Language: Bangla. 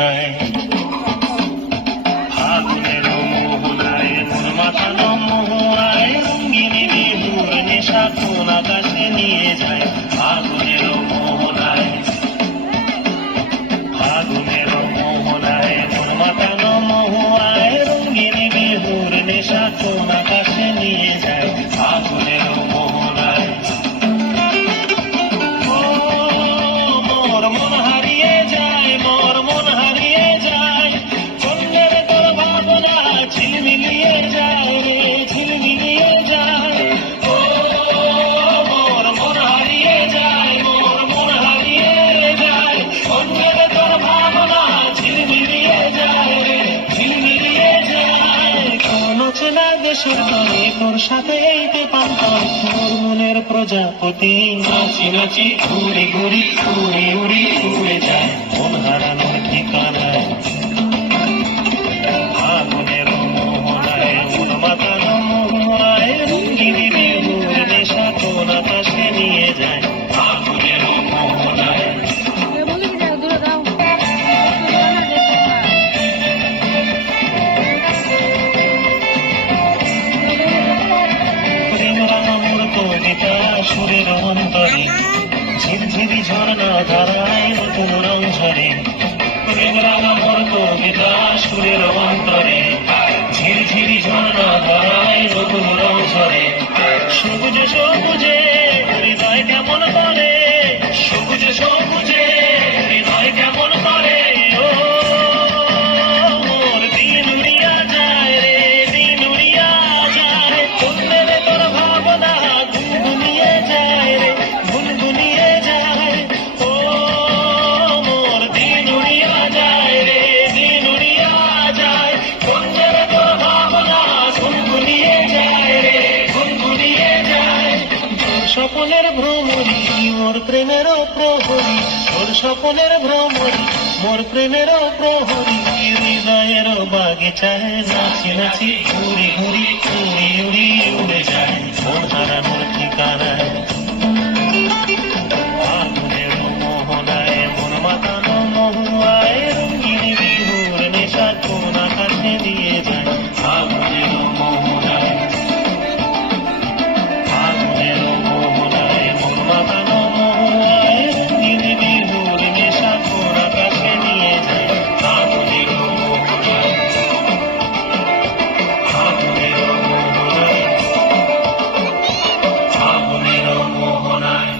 মোহনায়, ফাগুনের মোহনায় মন মাতানো মোহনায়, রঙ্গিনী বিহুর নেশা কোন আকাশে নিয়ে যায়। ফাগুনের মোহনায়, ফাগুনের মোহনায় মন মাতানো মোহনায়, রঙ্গিনী বিহুর নেশা কোন আকাশে নিয়ে যায়। ফাগুনের মোহনায় মোর মন হারিয়ে যায়, মোর মন হারিয়ে যায়, চন্দ্রের তোর ভাবনা ঝিলমিলিয়ে যায় রে, ঝিলমিলিয়ে যায়। ও মোর মন হারিয়ে যায়, মোর মন হারিয়ে যায়, চন্দ্রের তোর ভাবনা ঝিলমিলিয়ে যায় রে, ঝিলমিলিয়ে যায়। কোন চেনা দেশের তরে তোর সাথে এইতে পান্তর, তোর মনের প্রজাপতি নাচি নাচি ঘুরে ঘুরি উড়ে উড়ি উড়ে যায় মন হারানোর ঠিকানায়। ফাগুনের মোহনায় মন মাতানো মোহনায়, রঙ্গিনী বিহুর নেশা কোন আকাশে নিয়ে যায়। ফাগুনের মোহনায় কবিতা সুরের অন্তরে, ঝিরঝিরি ঝর্ণা ধারায় নতুন রং ঝরে। প্রেম রাঙা মোর কবিতা সুরের অন্তরে, ঝিরঝিরি ঝর্ণা ধারায় নতুন রং ঝরে। সবুজে সবুজে হৃদয় কেমন করে, সবুজে সবুজে হৃদয় কেমন করে। ও মোর দিন উড়িয়া যায় রে, দিন উড়িয়া যায়, চন্দ্রের তোর ভাবনা গুনগুনিয়ে যায় রে, গুনগুনিয়ে যায়। ও মোর দিন উড়িয়া যায় রে, দিন উড়িয়া যায়, চন্দ্রের তোর ভাবনা গুনগুনিয়ে যায় রে, গুনগুনিয়ে যায়। তোর স্বপনের ভ্রমরি মোর প্রেমেরও প্রহরী, তোর স্বপনের ভ্রমরি মোর প্রেমেরও প্রহরী, হৃদয়ের বাগিচায় নাচি নাচি ঘুরি ঘুরি উড়ি উড়ি উড়ে যায় মন হারানোর ঠিকানায়। ফাগুনের মোহনায় মন মাতানো মোহনায়, রঙ্গিনী বিহুর নেশা কোন আকাশে দিয়ে যায়। ফাগুনের মোহনায়, ফাগুনের মোহনায় মন মাতানো মোহনায়, রঙ্গিনী বিহুর নেশা কোন আকাশে নিয়ে যায়। ফাগুনের মোহনায়, ফাগুনের মোহনায়, ফাগুনের মোহনায়।